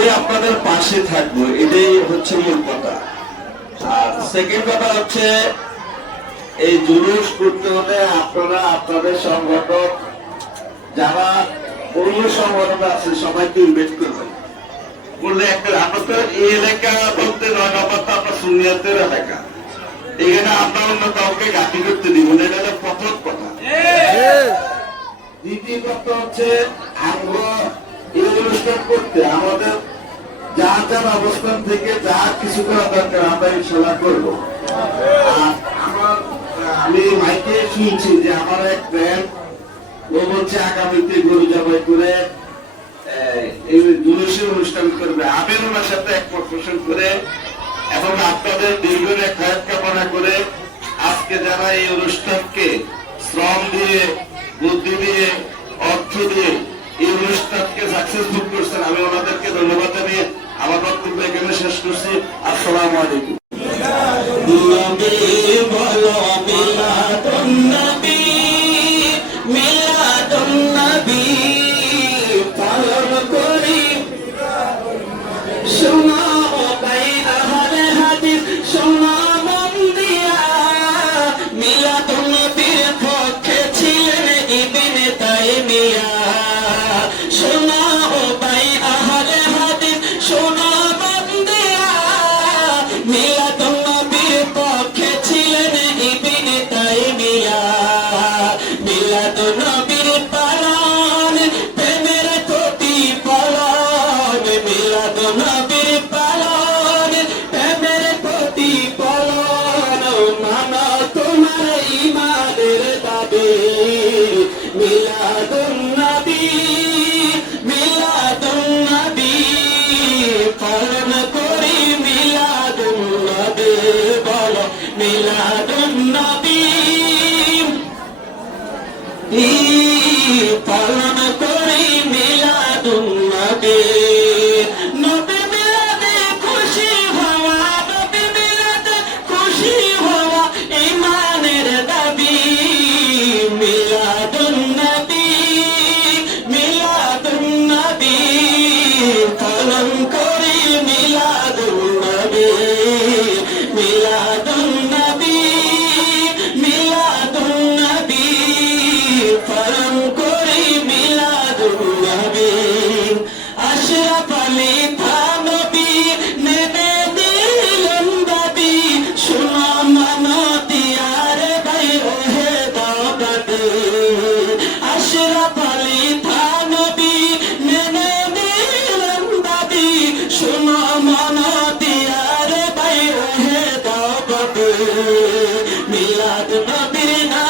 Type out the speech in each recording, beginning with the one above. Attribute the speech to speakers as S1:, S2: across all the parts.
S1: আমি আপনাদের পাশে থাকব এটাই হচ্ছে মূল কথা। আর সেকেন্ড কথা হচ্ছে এই জুলুস করতে হলে আপনারা আপনাদের সংগঠক যারা অন্য সংগঠন আছে সবাইকে ইনভাইট করবেন। একটা এই এলাকা বলতে নয় নম্বর তো আপনার সুনিয়াতের এলাকা। এখানে আমরা অন্য কাউকে গাড়ি করতে দিব না এটা হলো প্রথম কথা। দ্বিতীয় কথা হচ্ছে আমরা এই অনুষ্ঠান করতে আমাদের যার অবস্থান থেকে যা কিছু করা দরকার আমরা ইনশাল্লাহ করব। আমি মাইকে শুনছি যে আমার এক ফ্রেন্ড ও বলছে আগামীতে গরু জবাই করে এই অনুষ্ঠান করবে। ওনার সাথে এক পোষণ করে এবং আপনাদের দীর্ঘদিনের খায়াত কামনা করে আজকে যারা এই অনুষ্ঠানকে শ্রম দিয়ে, বুদ্ধি দিয়ে, অর্থ দিয়ে এই অনুষ্ঠানকে সাকসেসফুল বক্তব্য এখানে শেষ করছি। আসসালামু আলাইকুম।
S2: মিলাদুন নবী। নবী আশরাফ আলী থানবী, নেমে দিলেন দাবি। শোনো মানতি, আর ভাই, ওহে দাবাতে আশরাফ আলী থানবী, নেমে দিলেন দাবি। শোনো মানতি, আর ভাই, ওহে দাবাতে মিলাদ নবীর নামে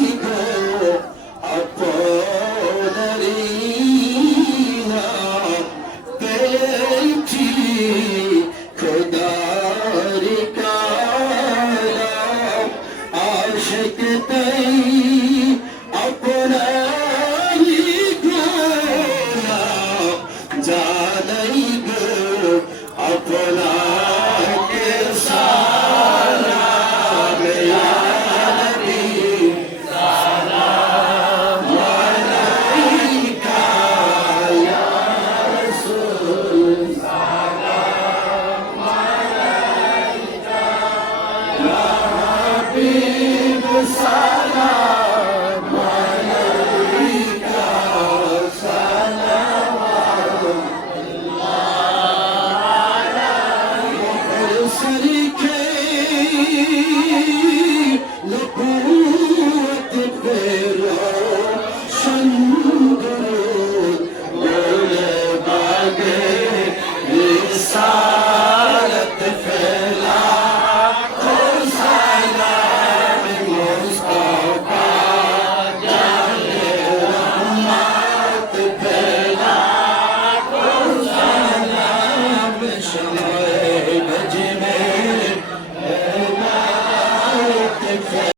S1: জানাই গো আপনাকে সালাম ইয়া নবী সালাম আলাইকা ইয়া রাসূল সালাম আলাইকা ইয়া হাবিব সালাম